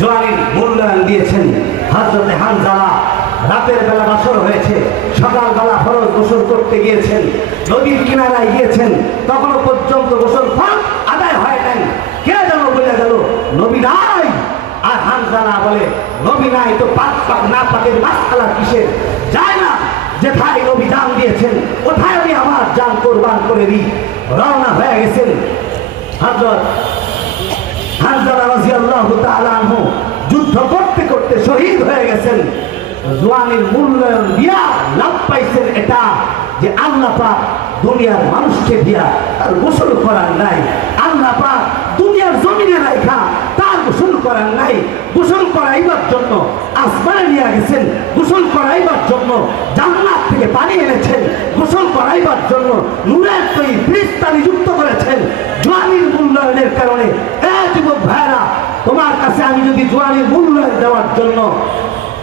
জোয়ানির মূল্যায়ন দিয়েছেন। হযরতে হানজালা রাতের বেলা বাসর হয়েছে, সকালবেলা ফরজ গোসল করতে গিয়েছেন, নদীর কিনারায় গিয়েছেন, তখনও পর্যন্ত গোসল ফরজ আদায় হয় নাই। কে যেন বলে গেল নবী নাই। আর হানজালা বলে নবী নাই তো পাক পাক না পাকের মাসআলা কিসের? যায় না, যেথায় নবী জান দিয়েছেন ওথায় আমি আমার জান কোরবান করে দিই। রওনা হয়ে গেছেন। হযরত হানজালা রাদিয়াল্লাহু তাআলা আনহু যুদ্ধ করতে করতে শহীদ হয়ে গেছেন। জোয়ানির মূল্যায়ন দিয়া লাভ পাইছেন এটা যে আল্লাহ পাক দুনিয়ার মানুষকে দিয়া তার গোসল করার নাই। আল্লাহ পাক দুনিয়ার জমিনে রাখা তার গোসল করার নাই। গোসল করাইবার জন্য আসমানে নিয়ে গেছেন, গোসল করাইবার জন্য জান্নাত থেকে পানি এনেছেন, গোসল করাইবার জন্য নূরের তৈরি ফেরেশতা নিযুক্ত করেছেন। জোয়ানির মূল্যায়নের কারণে যুবক ভাইরা, তোমার কাছে আমি যদি জোয়ানির মূল্যায়ন দেওয়ার জন্য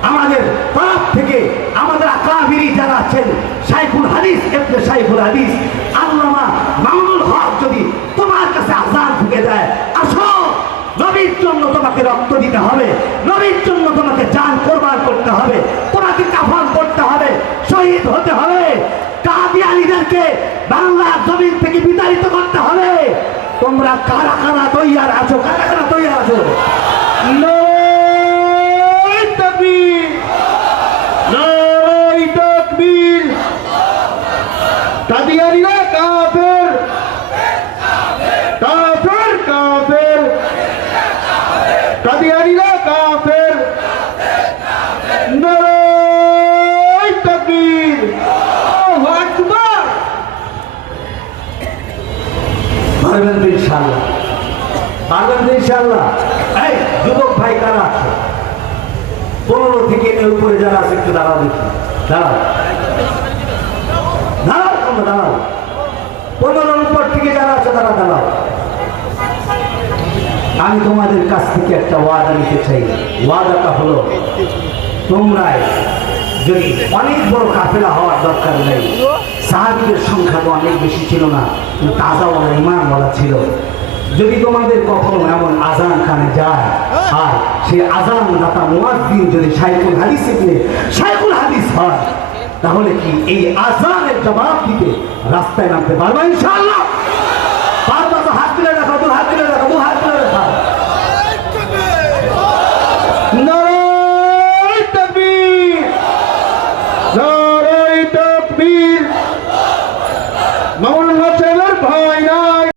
আমাদের তরফ থেকে আমাদের আকাবিরি যারা আছেন, শাইখুল হাদিস ইবনে শাইখুল হাদিস আল্লামা মামুনুল হক যদি তোমার কাছে আযান ঢুকে দেয়, আসো নবীর জন্য তোমাকে রক্ত দিতে হবে, নবীর জন্য তোমাকে জান কোরবান করতে হবে, তোমাকে কাফন করতে হবে, শহীদ হতে হবে, কাদিয়ানীদেরকে বাংলার জমিন থেকে বিতাড়িত করতে হবে। তোমরা কারা কারা তৈয়ার আছো? কারা কারা তৈয়ার আছো? কাদিয়ানীরা কাফের, কাফের কাফের, কাদিয়ানীরা কাফের। নারায়ে তাকবীর, আল্লাহু আকবার। পারবেন তো ইনশাআল্লাহ? পারবেন তো ইনশাআল্লাহ? এই যুবক ভাই কারা আছে? 15 থেকে এর উপরে যারা আছে একটু দাঁড়াও দেখি। দাঁড়াও দাঁড়াও, তোমরা দাঁড়াও। 15 উপর থেকে যারা আছে তারা দাঁড়াও। আমি তোমাদের কাছ থেকে একটা ওয়াদা নিতে চাই। ওয়াদাটা হলো, তোমরাই যদি অনেক বড় কাফেলা হওয়ার দরকার নেই, সাহাবীদের সংখ্যা তো অনেক বেশি ছিল না, কিন্তু তাজাওয়ালা ইমানওয়ালা ছিল। যদি তোমাদের কখনো এমন আজান কানে যায় আর সেই আজান দাতা মুয়াজ্জিন যদি শাইখুল হাদিস ইবনে শাইখুল হাদিস হয়, তাহলে কি এই আজানের জবাব দিতে রাস্তায় নামতে পারবে ইনশাআল্লাহ?